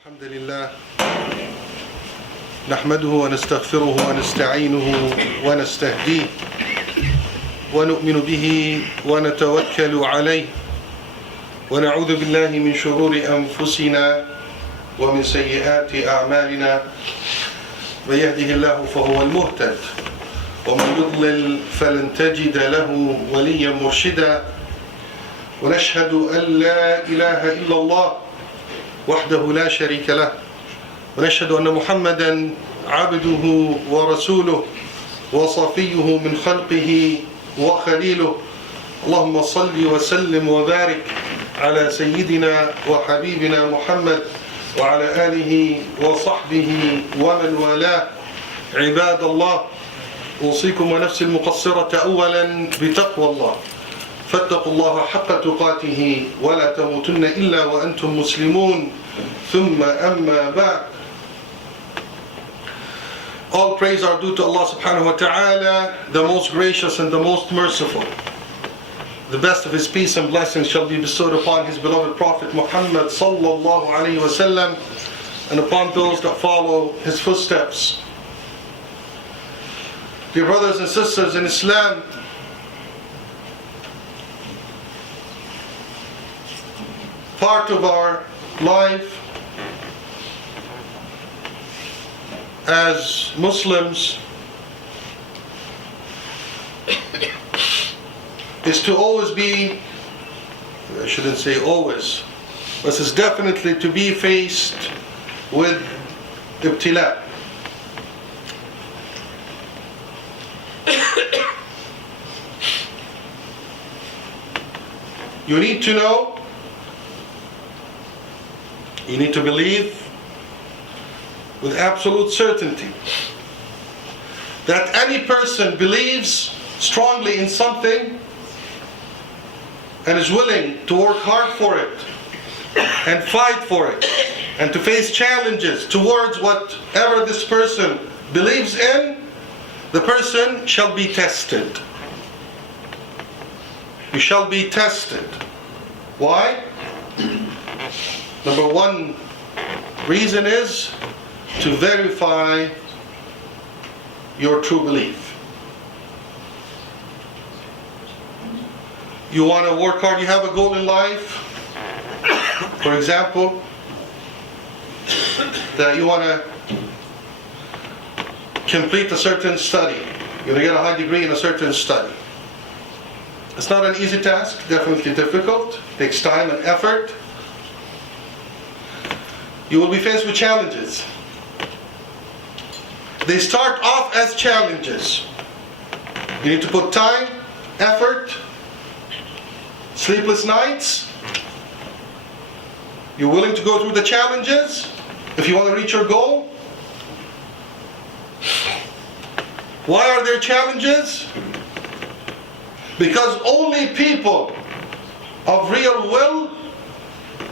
الحمد لله نحمده ونستغفره ونستعينه ونستهديه ونؤمن به ونتوكل عليه ونعوذ بالله من شرور أنفسنا ومن سيئات أعمالنا من يهده الله فهو المهتد ومن يضلل فلن تجد له وليا مرشدا ونشهد أن لا إله إلا الله وحده لا شريك له ونشهد أن محمدا عبده ورسوله وصفيه من خلقه وخليله اللهم صل وسلم وبارك على سيدنا وحبيبنا محمد وعلى آله وصحبه ومن والاه عباد الله أوصيكم ونفسي المقصرة أولا بتقوى الله فاتقوا الله حق تقاته ولا تموتن إلا وأنتم مسلمون ثم أما بعد. All praise are due to Allah subhanahu wa ta'ala, the most gracious and the most merciful. The best of His peace and blessings shall be bestowed upon His beloved Prophet Muhammad sallallahu alayhi wa sallam and upon those that follow His footsteps. Dear brothers and sisters in Islam, part of our life as Muslims is to always be, I shouldn't say always, but is definitely to be faced with ibtila. You need to know, you need to believe with absolute certainty that any person believes strongly in something and is willing to work hard for it and fight for it and to face challenges towards whatever this person believes in, the person shall be tested. You shall be tested. Why? Number one reason is to verify your true belief. You want to work hard, you have a goal in life, for example, that you want to complete a certain study. You're going to get a high degree in a certain study. It's not an easy task, definitely difficult, takes time and effort. You will be faced with challenges. They start off as challenges. You need to put time, effort, sleepless nights. You're willing to go through the challenges if you want to reach your goal. Why are there challenges? Because only people of real will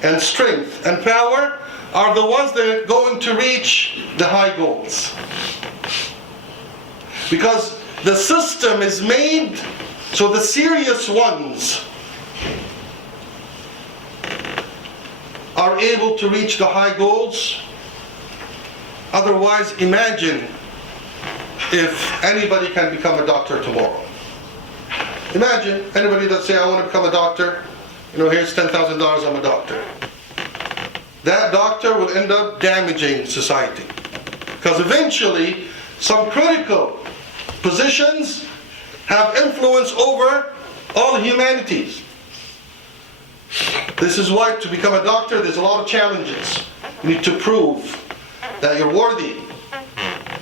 and strength and power are the ones that are going to reach the high goals. Because the system is made so the serious ones are able to reach the high goals. Otherwise, imagine if anybody can become a doctor tomorrow. Imagine anybody that say, I want to become a doctor, here's $10,000, I'm a doctor. That doctor will end up damaging society. Because eventually, some critical positions have influence over all humanities. This is why to become a doctor, there's a lot of challenges. You need to prove that you're worthy.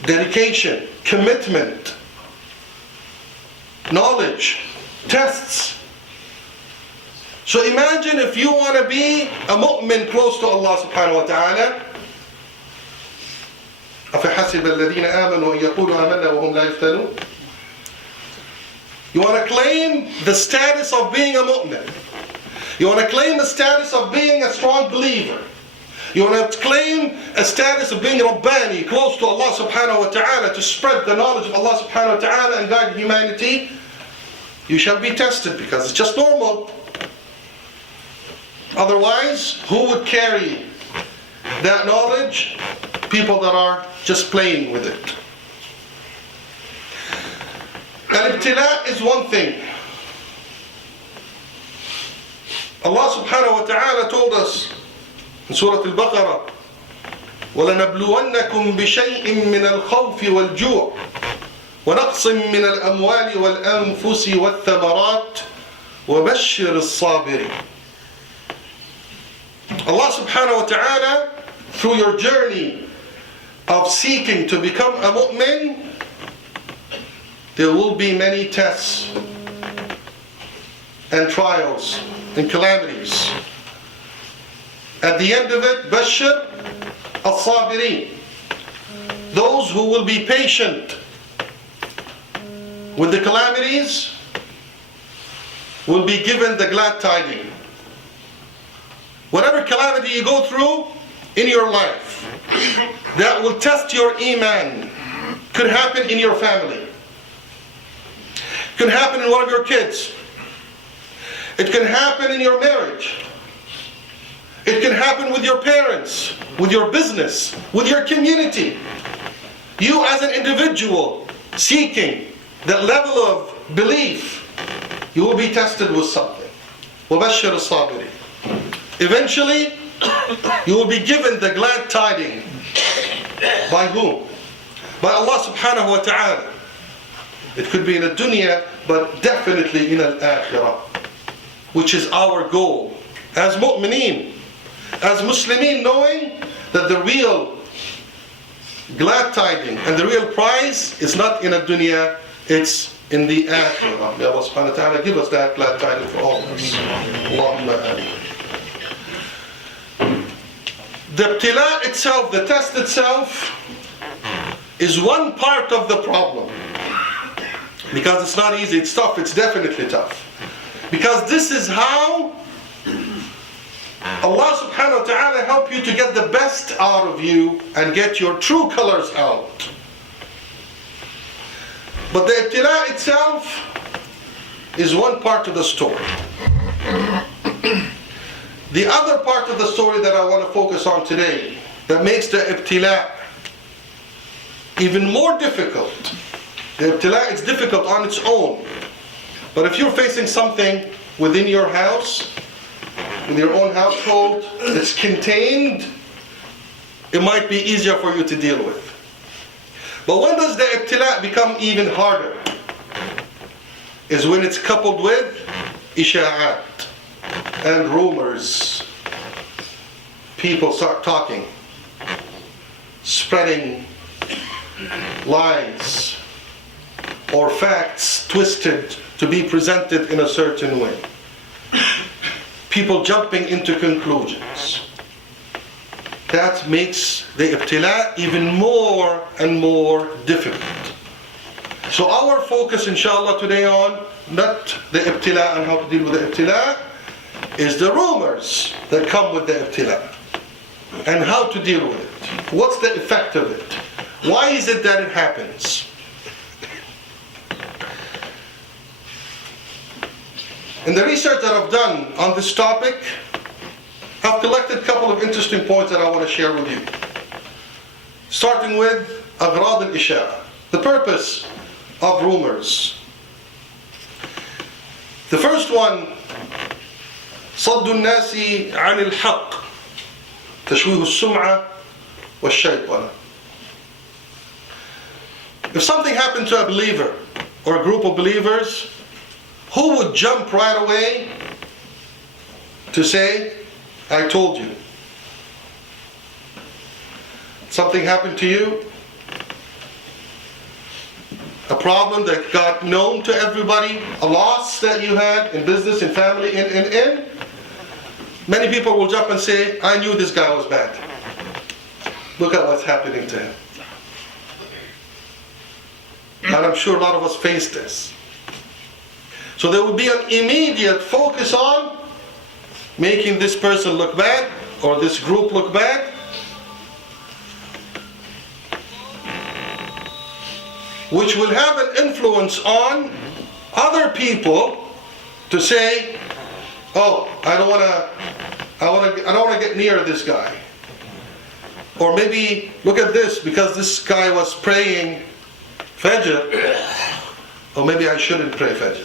Dedication, commitment, knowledge, tests. So imagine if you want to be a mu'min close to Allah subhanahu wa ta'ala. أَفَحَسِبَ الَّذِينَ آمَنُوا أَن يَقُولُوا آمَنَّا وَهُمْ لَا يُفْتَنُونَ. You want to claim the status of being a mu'min. You want to claim the status of being a strong believer. You want to claim a status of being Rabbani, close to Allah subhanahu wa ta'ala, to spread the knowledge of Allah subhanahu wa ta'ala and guide humanity. You shall be tested because it's just normal. Otherwise, who would carry that knowledge, people that are just playing with it. Al-ibtila is one thing. Allah subhanahu wa ta'ala told us in Surah Al-Baqarah, وَلَنَبْلُوَنَّكُمْ بِشَيْءٍ مِّنَ الْخَوْفِ وَالْجُوعِ وَنَقْصٍ مِّنَ الْأَمْوَالِ وَالْأَنفُسِ وَالثَّمَرَاتِ وَبَشِّرِ الصَّابِرِينَ. Allah subhanahu wa ta'ala, through your journey of seeking to become a mu'min, there will be many tests and trials and calamities. At the end of it, Bashir al-Sabirin, those who will be patient with the calamities will be given the glad tidings. Whatever calamity you go through in your life that will test your iman, could happen in your family, could happen in one of your kids, it can happen in your marriage, it can happen with your parents, with your business, with your community. You as an individual seeking that level of belief, you will be tested with something. وَبَشِّرِ الصَّابِرِينَ. Eventually, you will be given the glad tidings. By whom? By Allah subhanahu wa ta'ala. It could be in the dunya, but definitely in al-akhirah, which is our goal as mu'mineen, as Muslimin, knowing that the real glad tidings and the real prize is not in the dunya, it's in the akhirah. May Allah subhanahu wa ta'ala give us that glad tidings for all of us. Allahumma ameen. The ibtila itself, the test itself, is one part of the problem. Because it's not easy, it's tough, it's definitely tough. Because this is how Allah subhanahu wa ta'ala help you to get the best out of you and get your true colors out. But the ibtila itself is one part of the story. The other part of the story that I want to focus on today, that makes the ibtila even more difficult. The ibtila is difficult on its own. But if you're facing something within your house, in your own household, that's contained, it might be easier for you to deal with. But when does the ibtila become even harder? Is when it's coupled with isha'at and rumors. People start talking, spreading lies or facts twisted to be presented in a certain way. People jumping into conclusions. That makes the ibtila even more and more difficult. So our focus inshallah today on not the ibtila and how to deal with the ibtila, is the rumors that come with the ibtila and how to deal with it. What's the effect of it? Why is it that it happens? In the research that I've done on this topic, I've collected a couple of interesting points that I want to share with you. Starting with أغراض الإشاعة, the purpose of rumors. The first one, صد الناس عن الحق تشويه السمعة والشيطنة. If something happened to a believer or a group of believers, who would jump right away to say, I told you? Something happened to you, a problem that got known to everybody, a loss that you had in business, in family, in. Many people will jump and say, I knew this guy was bad. Look at what's happening to him. And I'm sure a lot of us face this. So there will be an immediate focus on making this person look bad or this group look bad, which will have an influence on other people to say, oh, I don't want to get near this guy. Or maybe, look at this, because this guy was praying Fajr, or maybe I shouldn't pray Fajr,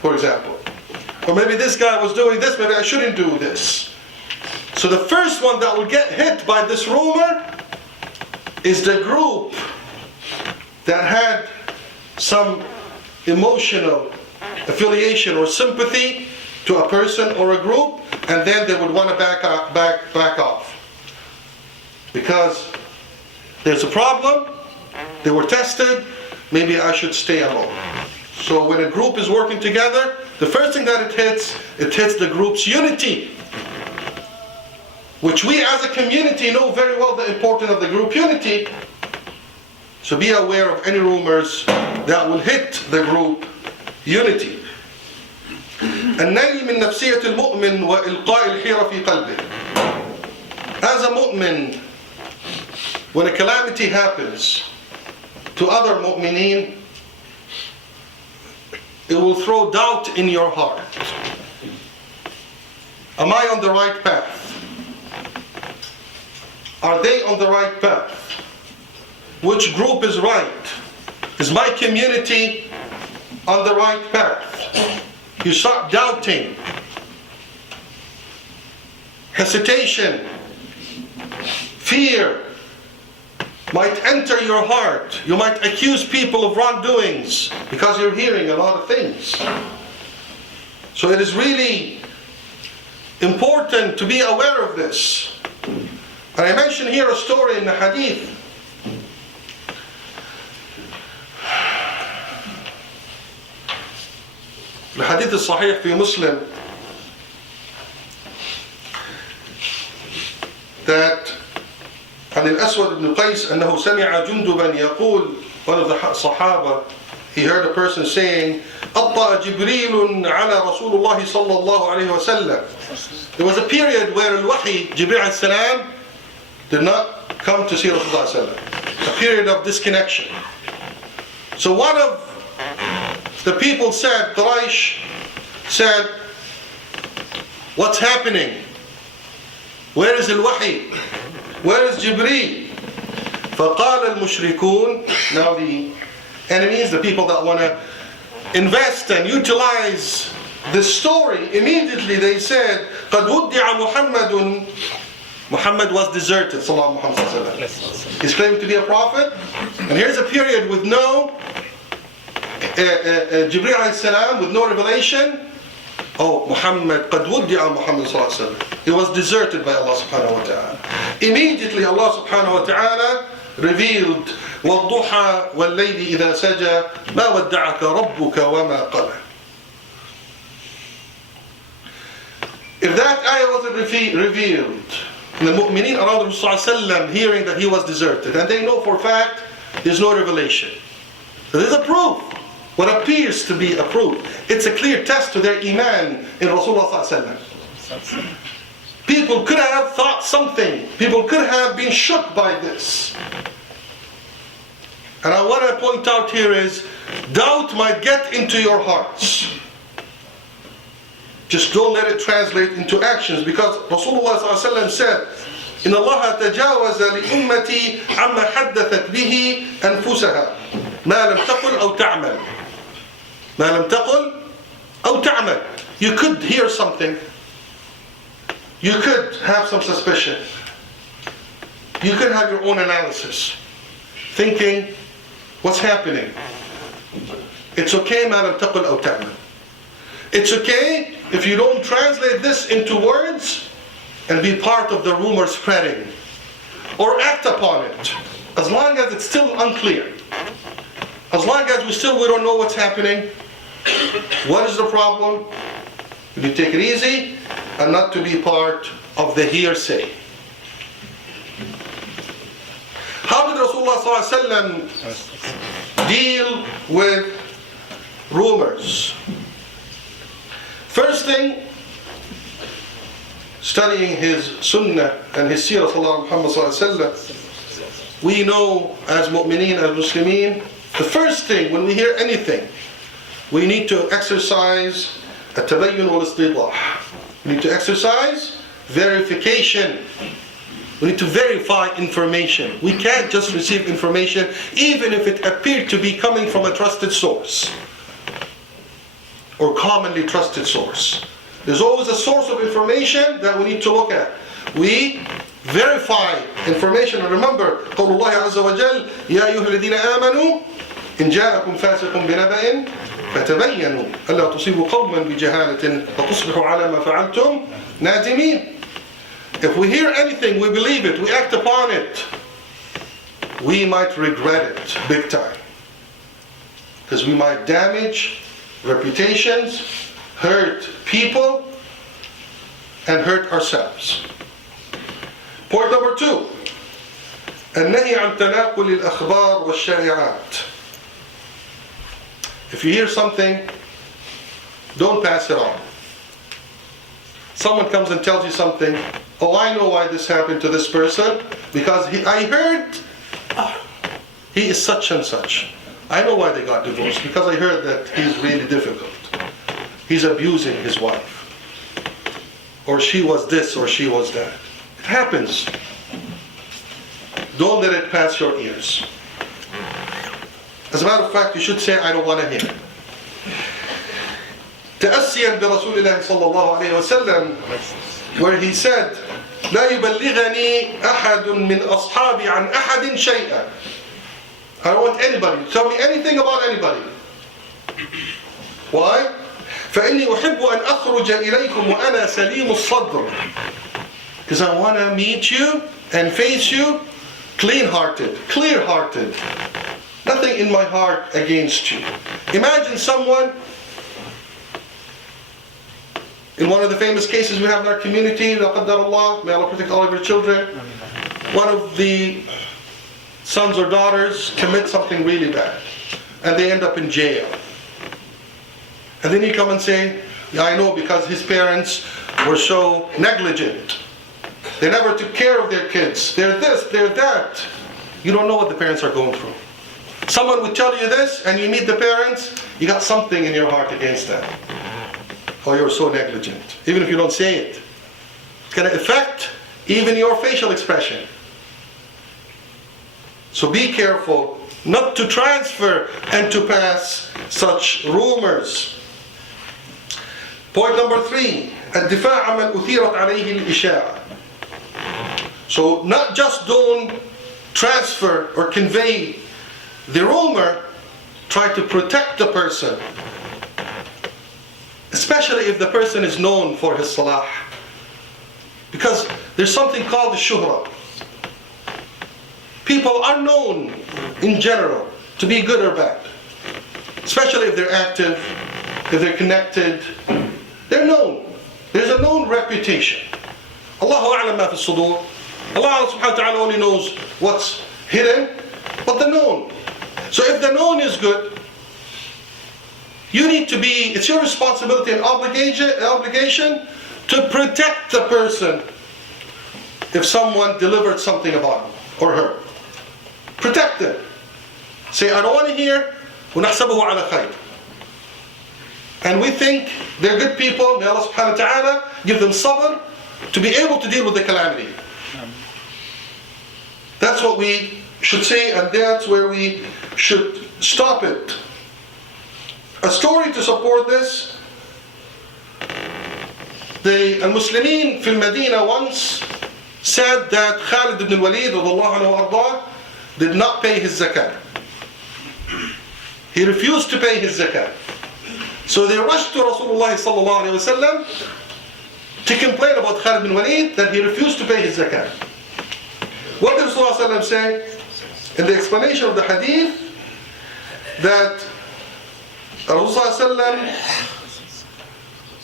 for example. Or maybe this guy was doing this, maybe I shouldn't do this. So the first one that will get hit by this rumor is the group that had some emotional affiliation or sympathy to a person or a group, and then they would want to back off. Because there's a problem, they were tested, maybe I should stay alone. So when a group is working together, the first thing that it hits the group's unity. Which we as a community know very well the importance of the group unity. So be aware of any rumors that will hit the group unity. النيل من نفسية المؤمن وإلقاء الحيرة في قلبه. As a mu'min, when a calamity happens to other mu'mineen, it will throw doubt in your heart. Am I on the right path? Are they on the right path? Which group is right? Is my community on the right path? You start doubting. Hesitation, fear might enter your heart. You might accuse people of wrongdoings because you're hearing a lot of things. So it is really important to be aware of this. And I mentioned here a story in the hadith. الحديث الصحيح في مسلم, that عن الأسود بن قيس أنه سمع جندبا يقول, one of the Sahaba, he heard a person saying, أطأ جبريل على رسول الله صلى الله عليه وسلم. There was a period where al-Wahi, Jibreel alayhi salam, did not come to see Rasulullah sallallahu alaihi wasallam. A period of disconnection. So one of the people said, Quraysh said, what's happening? Where is al-Wahi? Where is Jibreel? فقال المشركون, now the enemies, the people that want to invest and utilize this story, immediately they said, قد ودع محمد. Muhammad was deserted, sallallahu alaihi wasallam. He's claiming to be a prophet, and here's a period with no Jibreel alayhi salam, with no revelation. Oh, Muhammad, قد ودع Muhammad sallallahu alaihi wasallam. He was deserted by Allah subhanahu wa ta'ala. Immediately Allah subhanahu wa ta'ala revealed, وَالضُّحَى وَاللَّيْلِ إِذَا سَجَى مَا وَدَّعَكَ رَبُّكَ وَمَا قَلَى. If that ayah wasn't revealed, and the mu'mineen around Rasulullah hearing that he was deserted, and they know for a fact there's no revelation. So there's a proof, what appears to be a proof. It's a clear test to their iman in Rasulullah. People could have thought something. People could have been shook by this. And what I point out here is, doubt might get into your hearts. Just don't let it translate into actions, because Rasulullah ﷺ said, إن الله تجاوز لأمتي عما حدثت به أنفسها ما لم تقل أو تعمل. ما لم تقل أو تعمل. You could hear something. You could have some suspicion. You could have your own analysis, thinking, what's happening? It's okay, ما لم تقل أو تعمل. It's okay if you don't translate this into words and be part of the rumor spreading or act upon it, as long as it's still unclear, as long as we don't know what's happening. What is the problem? You take it easy and not to be part of the hearsay. How did Rasulullah ﷺ deal with rumors? First thing, studying his sunnah and his seerah sallallahu Muhammad sallallahu, we know as mu'mineen, as Muslimin, the first thing when we hear anything, we need to exercise at-tabayyun wal-istidah. We need to exercise verification. We need to verify information. We can't just receive information even if it appeared to be coming from a trusted source or commonly trusted source. There's always a source of information that we need to look at. We verify information. And remember, قول الله عز وجل يا أيها الذين آمنوا إن جاءكم فاسق بنبأ فتبينوا ألا تصيبوا قوما بجهالة فتصبحوا على ما فعلتم نادمين. If we hear anything, we believe it, we act upon it, we might regret it big time. Because we might damage reputations, hurt people, and hurt ourselves. Point number 2. النهي عن تناقل الأخبار والشائعات. If you hear something, don't pass it on. Someone comes and tells you something, oh, I know why this happened to this person, because I heard he is such and such. I know why they got divorced, because I heard that he's really difficult. He's abusing his wife. Or she was this or she was that. It happens. Don't let it pass your ears. As a matter of fact, you should say, I don't want to hear. تأسيا برسول الله صلى الله عليه وسلم, where he said, لا يبلغني أحد من أصحابي عن أحد شيئا. I don't want anybody to tell me anything about anybody. Why? فإني أحب أن أخرج إليكم وأنا سليم الصدر. Because I want to meet you and face you clean-hearted, clear-hearted. Nothing in my heart against you. Imagine someone, in one of the famous cases we have in our community, La Qaddar Allah, may Allah protect all of your children, one of the sons or daughters commit something really bad, and they end up in jail. And then you come and say, yeah, I know, because his parents were so negligent. They never took care of their kids. They're this, they're that. You don't know what the parents are going through. Someone would tell you this, and you meet the parents, you got something in your heart against them. Oh, you're so negligent. Even if you don't say it. It's going to affect even your facial expression. So be careful not to transfer and to pass such rumors. Point number 3. الدفاع عمن أثيرت عليه الإشاعة. So not just don't transfer or convey the rumor, try to protect the person. Especially if the person is known for his salah. Because there's something called the shuhra. People are known in general to be good or bad. Especially if they're active, if they're connected. They're known. There's a known reputation. Allahu a'lam ma fi as-sudur. Allah subhanahu wa ta'ala only knows what's hidden, but the known. So if the known is good, you need to be, it's your responsibility and obligation to protect the person if someone delivered something about him or her. Protect them. Say, I don't want to hear, وَنَحْسَبُهُ عَلَى خَيْرٍ. And we think they're good people, may Allah subhanahu wa ta'ala give them sabr to be able to deal with the calamity. That's what we should say, and that's where we should stop it. A story to support this, the Muslimin fil Medina once said that Khalid ibn al-Walid radiyallahu anhu ardah did not pay his zakat. He refused to pay his zakat. So they rushed to Rasulullah sallallahu alayhi wa sallam to complain about Khalid ibn Walid that he refused to pay his zakat. What did Rasulullah sallallahu alayhi wa sallam say? In the explanation of the hadith, that Rasulullah sallallahu alayhi wa sallam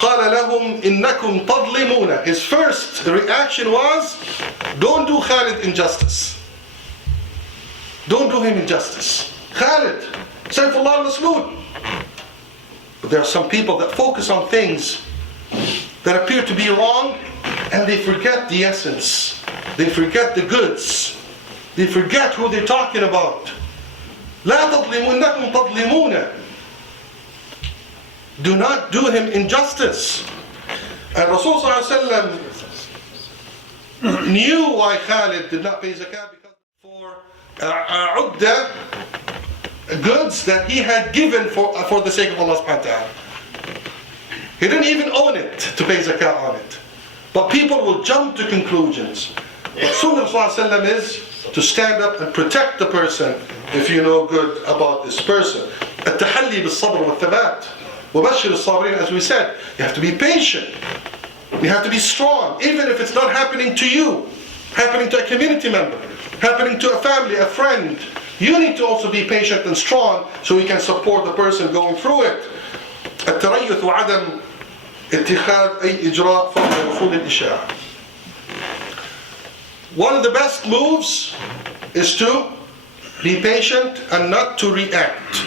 قال لهم إنكم تظلمون. His first reaction was, don't do Khalid injustice. Don't do him injustice. Khalid, Sayfullah al-Maslud. But there are some people that focus on things that appear to be wrong, and they forget the essence. They forget the goods. They forget who they're talking about. لا تظلمون إنكم تظلمون. Do not do him injustice. And Rasul sallallahu alaihi wasallam knew why Khalid did not pay zakat, because for udda, goods that he had given for the sake of Allah subhanahu wa ta'ala. He didn't even own it to pay zakat on it. But people will jump to conclusions. What Sunnah of Sallallahu is to stand up and protect the person if you know good about this person. التحلي بالصبر والثبات وبشر الصابرين, as we said, you have to be patient. You have to be strong, even if it's not happening to you, happening to a community member, happening to a family, a friend. You need to also be patient and strong so you can support the person going through it. التريث وعدم اتخاذ أي إجراء فوق وصول الإشاعة. One of the best moves is to be patient and not to react.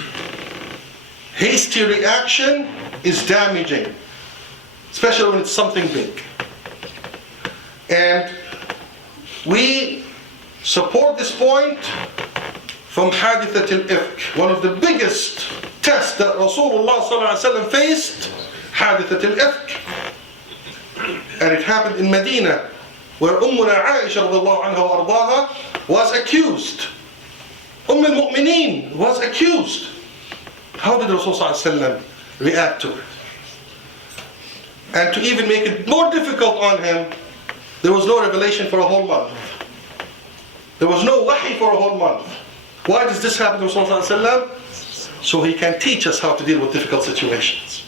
Hasty reaction is damaging, especially when it's something big. And we support this point from Hadithat al-Ifk. One of the biggest tests that Rasulullah ﷺ faced, Hadithat al-Ifk. And it happened in Medina, where Ummuna Aisha radiallahu anha wa ardaha was accused. al-Mu'mineen was accused. How did Rasulullah ﷺ react to it? And to even make it more difficult on him, there was no revelation for a whole month. There was no wahi for a whole month. Why does this happen to Rasulullah ﷺ? So he can teach us how to deal with difficult situations.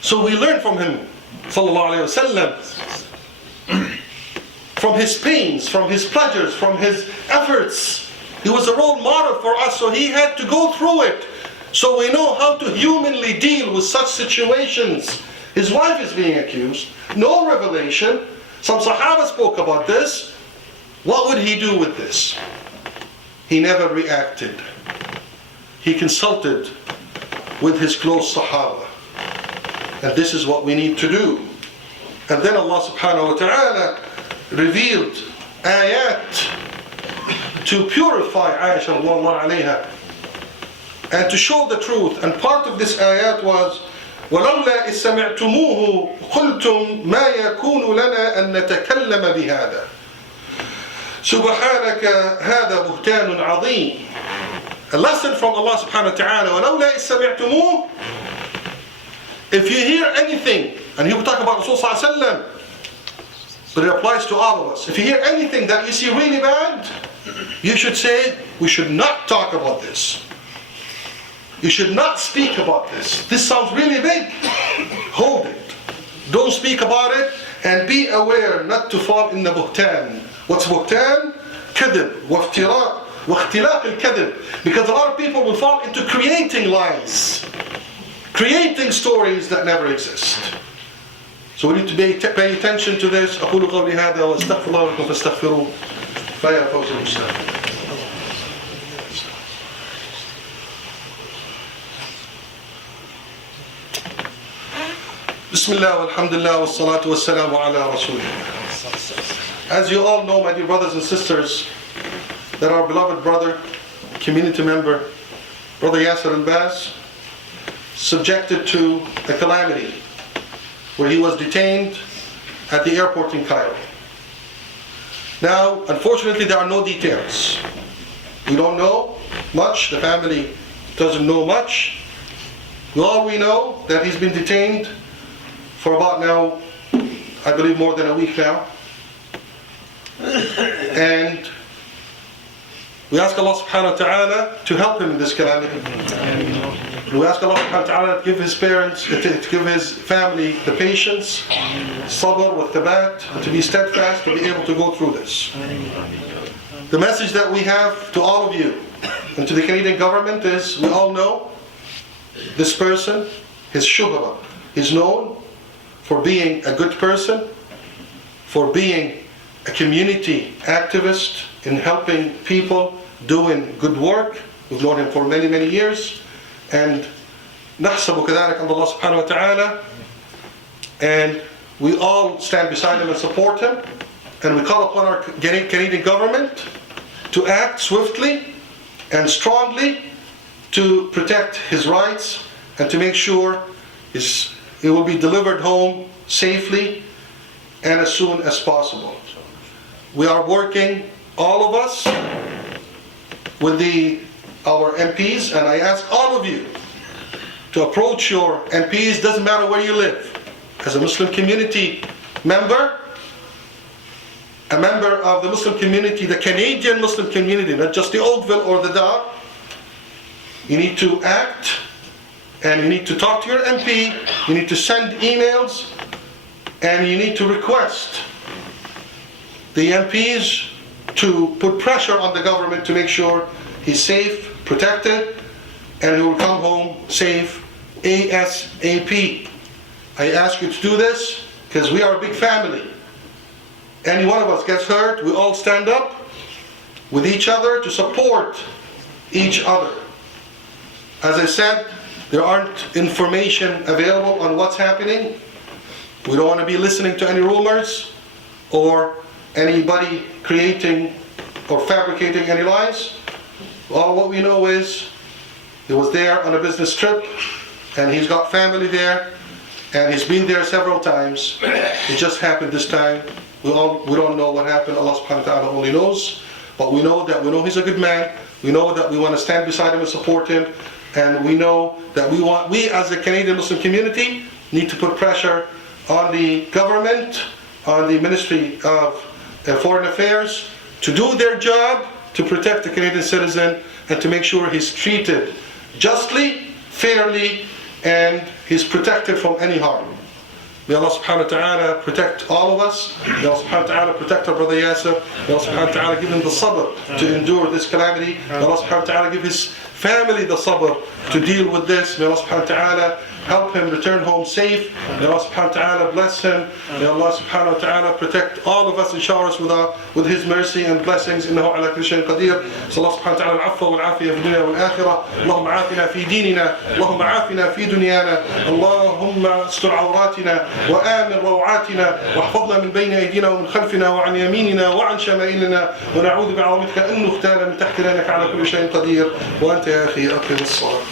So we learn from him, sallallahu alayhi wasallam, from his pains, from his pleasures, from his efforts. He was a role model for us, so he had to go through it. So we know how to humanly deal with such situations. His wife is being accused, no revelation. Some Sahaba spoke about this. What would he do with this? He never reacted. He consulted with his close Sahaba. And this is what we need to do. And then Allah subhanahu wa ta'ala revealed ayat to purify Aisha radiallahu alayha and to show the truth. And part of this ayat was وَلَوْلَا إِذْ سَمِعْتُمُوهُ قُلْتُمْ مَا يَكُونُ لَنَا أَن نَتَكَلَّمَ بِهَذَا سُبْحَانَكَ هَذَا بُهْتَانٌ عَظِيمٌ. A lesson from Allah subhanahu wa ta'ala. وَلَوْلَا إِذْ سَمِعْتُمُوهُ. If you hear anything, and he will talk about Rasulullah sallallahu alaihi wasallam, but it applies to all of us. If you hear anything that you see really bad, you should say, we should not talk about this. You should not speak about this. This sounds really big. Hold it. Don't speak about it, and be aware not to fall in the buhtan. What's buhtan? Kadhib, waftira, wakhtilaq al-kadhib. Because a lot of people will fall into creating lies, creating stories that never exist. So we need to pay attention to this. أقول قولي هذا وأستغفر الله لكم فاستغفروه فيا فوز المستغفرين. Bismillah walhamdulillah wassalatu wassalamu ala rasulillah. As you all know, my dear brothers and sisters, that our beloved brother, community member, Brother Yasser al-Baz, subjected to a calamity where he was detained at the airport in Cairo. Now, unfortunately, there are no details. We don't know much. The family doesn't know much. All we know that he's been detained for about now, I believe more than a week now. And we ask Allah subhanahu wa ta'ala to help him in this calamity. We ask Allah subhanahu wa ta'ala to give his parents, to give his family the patience, sabr with thabat, to be steadfast, to be able to go through this. The message that we have to all of you and to the Canadian government is, we all know this person, his shubha, is known for being a good person, for being a community activist in helping people, doing good work. We've known him for many, many years. And نحسب كذلك عند الله سبحانه وتعالى. And we all stand beside him and support him. And we call upon our Canadian government to act swiftly and strongly to protect his rights and to make sure he will be delivered home safely and as soon as possible. We are working, all of us, with our MPs, and I ask all of you to approach your MPs, doesn't matter where you live. As a Muslim community member, a member of the Muslim community, the Canadian Muslim community, not just the Oakville or the Dar, you need to act, and you need to talk to your MP, you need to send emails, and you need to request the MPs to put pressure on the government to make sure he's safe, protected, and he will come home safe ASAP. I ask you to do this because we are a big family. Any one of us gets hurt, we all stand up with each other to support each other. As I said, there aren't information available on what's happening. We don't want to be listening to any rumors or anybody creating or fabricating any lies. All what we know is he was there on a business trip, and he's got family there, and he's been there several times. It just happened this time. We don't know what happened. Allah subhanahu wa ta'ala only knows. But we know he's a good man. We know that we want to stand beside him and support him. And we know that we as a Canadian Muslim community need to put pressure on the government, on the Ministry of Foreign Affairs, to do their job to protect the Canadian citizen and to make sure he's treated justly, fairly, and he's protected from any harm. May Allah subhanahu wa ta'ala protect all of us. May Allah subhanahu wa ta'ala protect our brother Yasser. May Allah subhanahu wa ta'ala give him the sabr to endure this calamity. May Allah subhanahu wa ta'ala give his family the sabr to deal with this. May Allah subhanahu wa ta'ala help him return home safe. May Allah subhanahu wa ta'ala bless him. May Allah subhanahu wa ta'ala protect all of us and shower us with his mercy and blessings. إنه على كل شيء قدير. صلى الله سبحانه وتعالى العفو والعافية في الدنيا والآخرة. اللهم عافنا في ديننا، اللهم عافنا في دنيانا، اللهم استر عوراتنا وآمن روعاتنا، واحفظنا من بين أيدينا ومن خلفنا وعن يميننا وعن شمائلنا، ونعوذ بعظمتك أن نغتال من تحتنا إنك على كل شيء قدير. وأنت يا أخي أقم الصلاة.